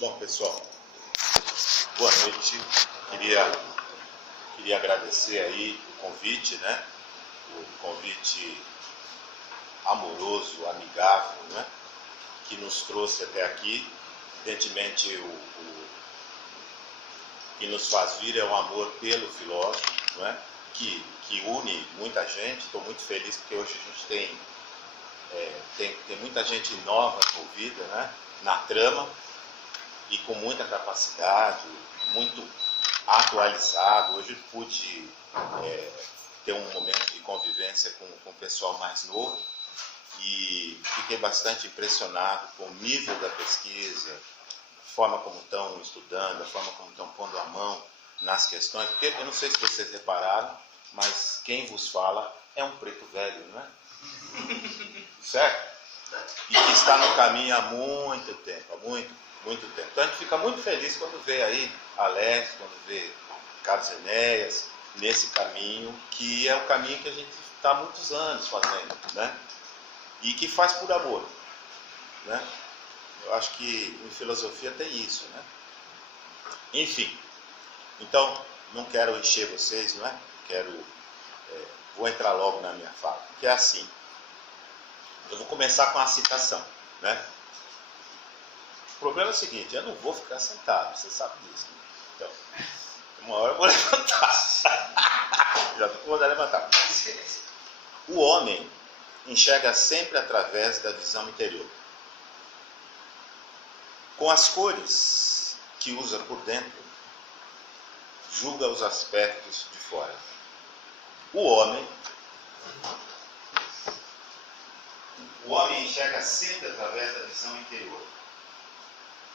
Bom, pessoal, boa noite. Queria agradecer aí o convite, né? O convite amoroso, amigável, né? Que nos trouxe até aqui. Evidentemente, o que nos faz vir é o amor pelo filósofo, né? Que une muita gente. Estou muito feliz porque hoje a gente tem muita gente nova envolvida, né? Na trama e com muita capacidade, muito atualizado. Hoje pude ter um momento de convivência com o pessoal mais novo e fiquei bastante impressionado com o nível da pesquisa, a forma como estão estudando, a forma como estão pondo a mão nas questões, porque eu não sei se vocês repararam, mas quem vos fala é um preto velho, não é? Certo? E que está no caminho há muito tempo, muito tempo. Então a gente fica muito feliz quando vê aí Alex, quando vê Carlos Enéas, nesse caminho, que é o caminho que a gente está há muitos anos fazendo, né? E que faz por amor, né? Eu acho que em filosofia tem isso, né? Enfim, então não quero encher vocês, não é? Vou entrar logo na minha fala, que é assim. Eu vou começar com a citação, né? O problema é o seguinte, eu não vou ficar sentado, você sabe disso, né? Então, uma hora eu vou levantar. Já estou com vontade de levantar. O homem enxerga sempre através da visão interior. Com as cores que usa por dentro, julga os aspectos de fora. O homem enxerga sempre através da visão interior.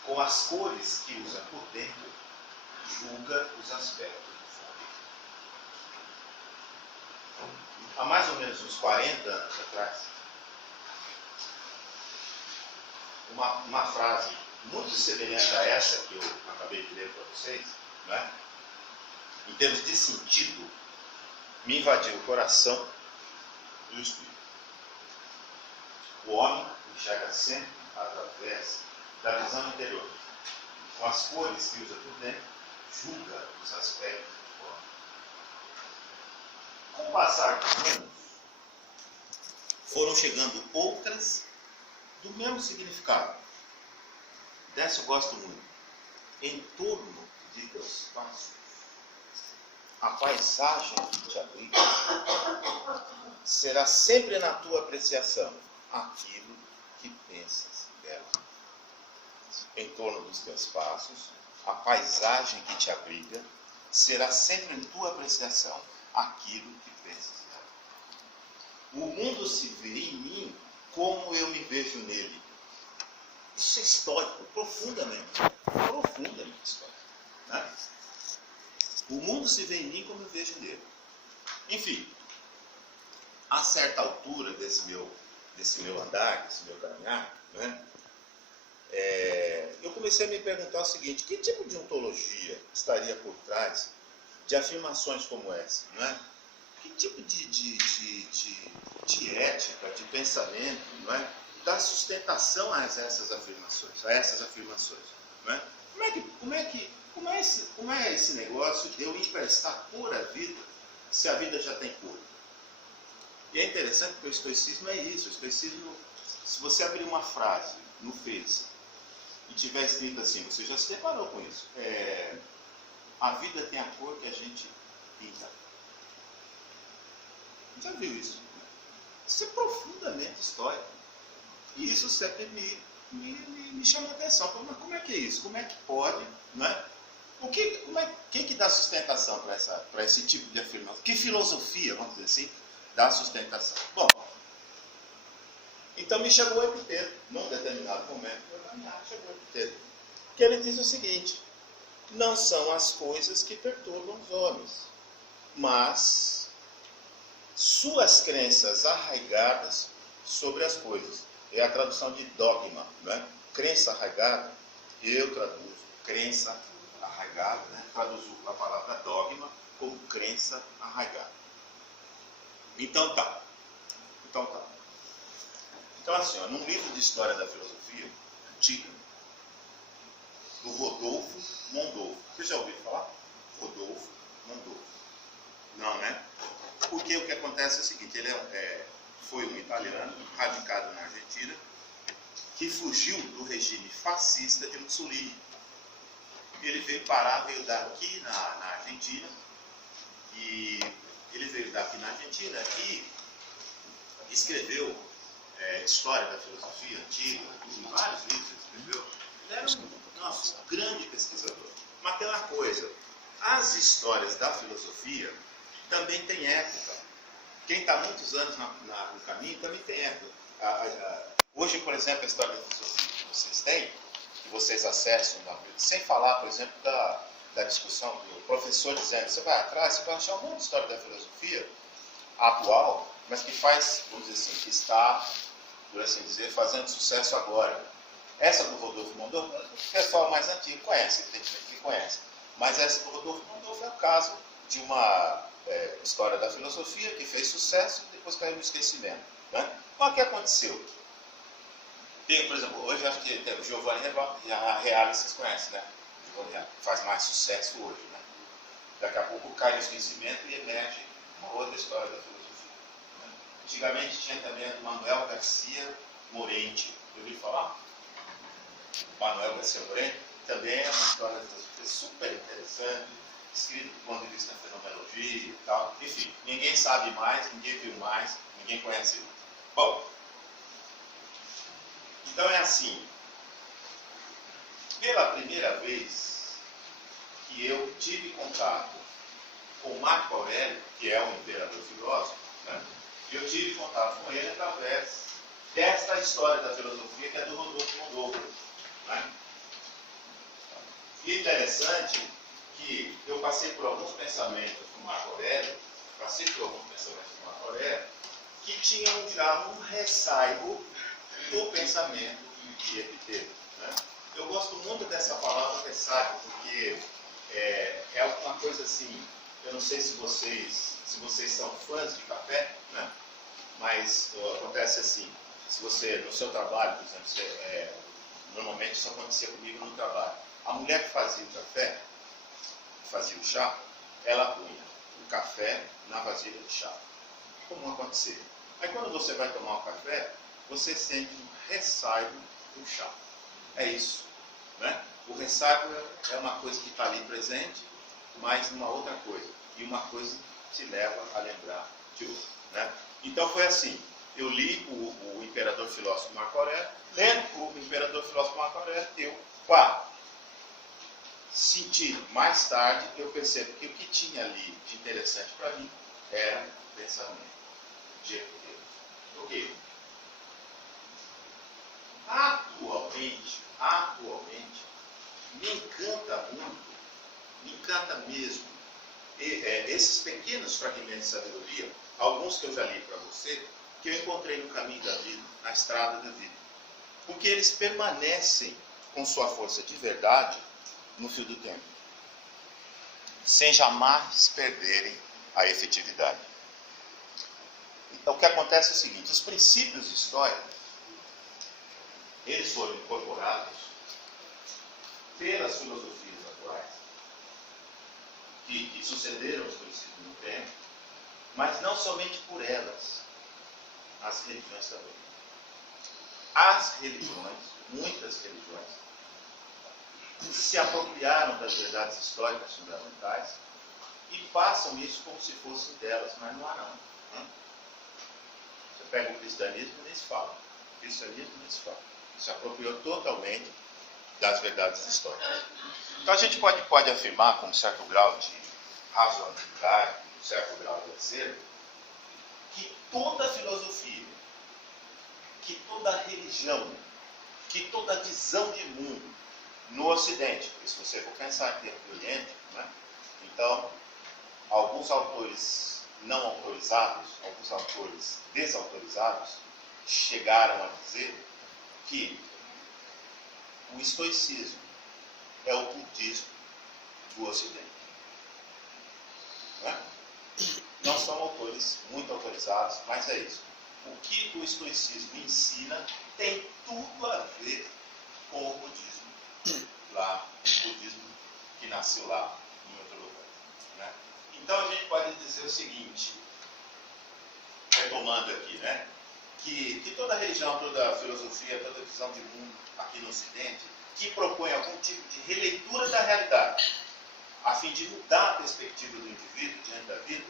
Com as cores que usa por dentro, julga os aspectos de fora. Há mais ou menos uns 40 anos atrás, uma frase muito semelhante a essa que eu acabei de ler para vocês, né? Em termos de sentido, me invadiu o coração e o espírito. O homem enxerga sempre através da visão interior. Com as cores que usa por dentro, julga os aspectos de fora. Com o passar dos anos, foram chegando outras do mesmo significado. Dessa eu gosto muito. Em torno de teus passos, a paisagem que te abriga será sempre na tua apreciação aquilo que pensas dela. Em torno dos teus passos, a paisagem que te abriga será sempre em tua apreciação aquilo que pensas dela. O mundo se vê em mim como eu me vejo nele. Isso é histórico, profundamente histórico, né? O mundo se vê em mim como eu vejo nele. Enfim, a certa altura desse meu andar, desse meu caminhar, né? Eu comecei a me perguntar o seguinte: que tipo de ontologia estaria por trás de afirmações como essa, né? Que tipo de ética, de pensamento, não é? Dá sustentação a essas afirmações, não é? Como é esse negócio de eu emprestar cor à vida se a vida já tem cor? E é interessante porque o estoicismo é isso. O estoicismo, se você abrir uma frase no Face e tiver escrito assim, você já se deparou com isso. A vida tem a cor que a gente pinta. Já viu isso? Isso é profundamente histórico. E isso sempre me chama a atenção. Mas como é que é isso? Como é que pode, não é? Quem que dá sustentação para esse tipo de afirmação? Que filosofia, vamos dizer assim, dá sustentação? Bom, então me chegou o Epiteto, num determinado momento, chegou o Epiteto, que ele diz o seguinte: não são as coisas que perturbam os homens, mas suas crenças arraigadas sobre as coisas. É a tradução de dogma, né? Crença arraigada, eu traduzo crença arraigada, né? Traduzo a palavra dogma como crença arraigada. Então tá. Então assim, num livro de história da filosofia antiga, do Rodolfo Mondolfo. Você já ouviu falar? Rodolfo Mondolfo. Não, né? Porque o que acontece é o seguinte, ele foi um italiano radicado na Argentina, que fugiu do regime fascista de Mussolini. Ele veio daqui na Argentina, e escreveu história da filosofia antiga, vários livros ele escreveu. Ele era um grande pesquisador. Mas tem uma coisa, as histórias da filosofia também têm época. Quem está muitos anos no caminho também tem época. Hoje, por exemplo, a história da filosofia que vocês têm, que vocês acessam, sem falar, por exemplo, da discussão do professor dizendo, você vai atrás, você vai achar um monte de história da filosofia atual, mas que faz, vamos dizer assim, que está, por assim dizer, fazendo sucesso agora. Essa do Rodolfo Mondolfo, o pessoal mais antigo conhece, evidentemente que conhece. Mas essa do Rodolfo Mondolfo é o caso de uma história da filosofia que fez sucesso e depois caiu no esquecimento. Né? Então, o que aconteceu? Tem, por exemplo, hoje acho que tem o Giovanni Reale, vocês conhecem, né? Giovanni Reale, faz mais sucesso hoje, né? Daqui a pouco cai no esquecimento e emerge uma outra história da filosofia. Né? Antigamente tinha também a do Manuel Garcia Morente. Eu ouvi falar? Manuel Garcia Morente também é uma história da filosofia super interessante, escrito do ponto de vista da fenomenologia e tal. Enfim, ninguém sabe mais, ninguém viu mais, ninguém conhece mais. Bom, então é assim, pela primeira vez que eu tive contato com Marco Aurélio, que é um imperador filósofo, né? Eu tive contato com ele através desta história da filosofia que é do Rodolfo Mondolfo. Né? E interessante que eu passei por alguns pensamentos do Marco Aurélio, que tinham já um ressaibo do pensamento de Epiteto. Né? Eu gosto muito dessa palavra ressaibo, porque é uma coisa assim, eu não sei se vocês são fãs de café, né? Mas acontece assim, se você, no seu trabalho, por exemplo, normalmente isso acontecia comigo no trabalho, a mulher que fazia o café, fazia o chá, ela punha o café na vasilha de chá. Como acontecia? Aí quando você vai tomar o café, você sente um ressaibo do chá. É isso. Né? O ressaibo é uma coisa que está ali presente, mas uma outra coisa. E uma coisa te leva a lembrar de outra. Né? Então foi assim. Eu li o Imperador Filósofo Marco Aurélio. Lendo o Imperador Filósofo Marco Aurélio, senti mais tarde, eu percebo que o que tinha ali de interessante para mim era o pensamento de Epiteto. Ok. Atualmente, me encanta mesmo, esses pequenos fragmentos de sabedoria, alguns que eu já li para você, que eu encontrei no caminho da vida, na estrada da vida. Porque eles permanecem com sua força de verdade no fio do tempo, sem jamais perderem a efetividade. Então, o que acontece é o seguinte, os princípios históricos, eles foram incorporados pelas filosofias atuais, que sucederam os princípios no tempo, mas não somente por elas, as religiões também. As religiões, muitas religiões, se apropriaram das verdades históricas fundamentais e passam isso como se fossem delas, mas não há não. Você pega o cristianismo e nem se fala. O cristianismo nem se fala. Se apropriou totalmente das verdades históricas. Então a gente pode afirmar com um certo grau de razoabilidade, um certo grau de acerto, que toda filosofia, que toda religião, que toda visão de mundo no Ocidente, porque se você for pensar em termos do Oriente, né? Então, alguns autores não autorizados, alguns autores desautorizados, chegaram a dizer que o estoicismo é o budismo do Ocidente. Né? Não são autores muito autorizados, mas é isso. O que o estoicismo ensina tem tudo a ver com o budismo lá o seguinte, retomando aqui, né? Que toda religião, toda filosofia, toda visão de mundo aqui no Ocidente, que propõe algum tipo de releitura da realidade, a fim de mudar a perspectiva do indivíduo diante da vida,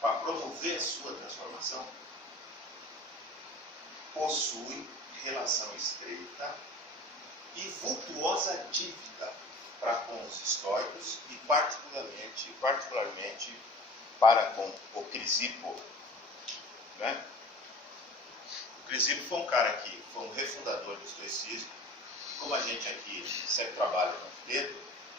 para promover a sua transformação, possui relação estreita e vultuosa dívida para com os estoicos e particularmente para com o Crisipo. Né? O Crisipo foi um cara que foi um refundador do estoicismo. Como a gente aqui sempre trabalha com o Epiteto,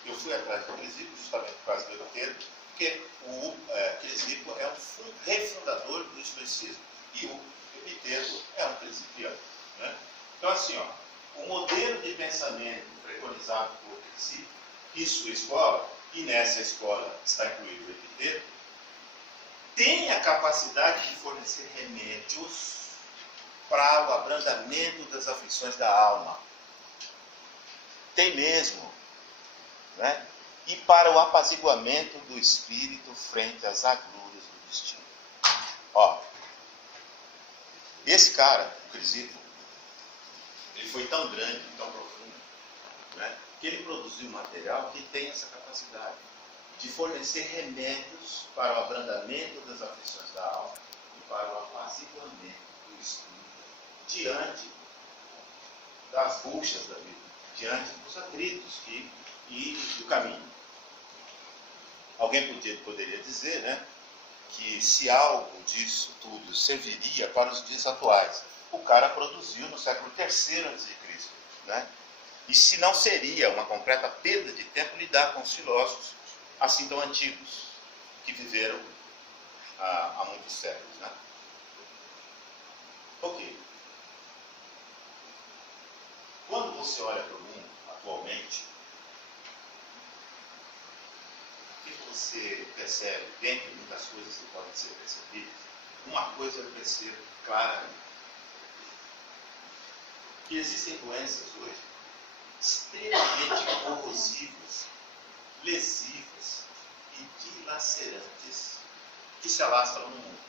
eu fui atrás do Crisipo justamente por causa do Epiteto, porque o Crisipo é um refundador do estoicismo e o Epiteto é um crisipiano. Né? Então, assim, ó, o modelo de pensamento preconizado por Crisipo e sua escola, e nessa escola está incluído o Epiteto, tem a capacidade de fornecer remédios para o abrandamento das aflições da alma. Tem mesmo. Né? E para o apaziguamento do espírito frente às agruras do destino. Ó, esse cara, o Crisipo, ele foi tão grande, tão profundo, né, que ele produziu material que tem essa capacidade de fornecer remédios para o abrandamento das aflições da alma e para o apaziguamento do espírito diante das buchas da vida, diante dos atritos e do caminho. Alguém poderia dizer, né, que se algo disso tudo serviria para os dias atuais, o cara produziu no século III a.C., né? E se não seria uma completa perda de tempo lidar com os filósofos assim tão antigos, que viveram há muitos séculos, né? Ok. Quando você olha para o mundo atualmente, o que você percebe, dentre muitas coisas que podem ser percebidas, uma coisa eu percebo claramente: que existem doenças hoje extremamente corrosivas, lesivas e dilacerantes que se alastram no mundo.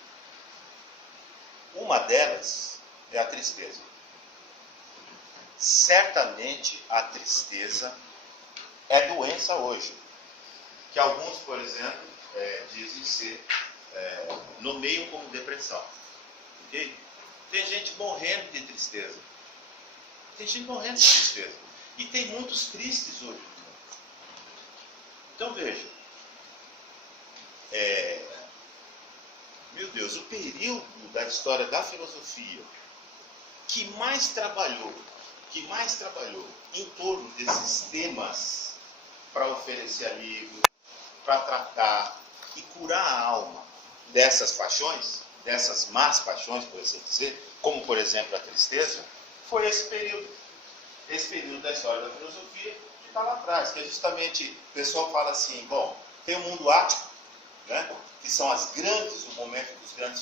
Uma delas é a tristeza. Certamente a tristeza é doença hoje, que alguns, por exemplo, dizem ser, nomeiam como depressão. Okay? Tem gente morrendo de tristeza. Tem gente morrendo de tristeza. E tem muitos tristes hoje no mundo. Então veja, meu Deus, o período da história da filosofia que mais trabalhou em torno desses temas para oferecer alívio, para tratar e curar a alma dessas paixões, dessas más paixões, por assim dizer, como por exemplo a tristeza, foi esse período da história da filosofia que está lá atrás, que é justamente, o pessoal fala assim, bom, tem o mundo ático, né, que são o momento dos grandes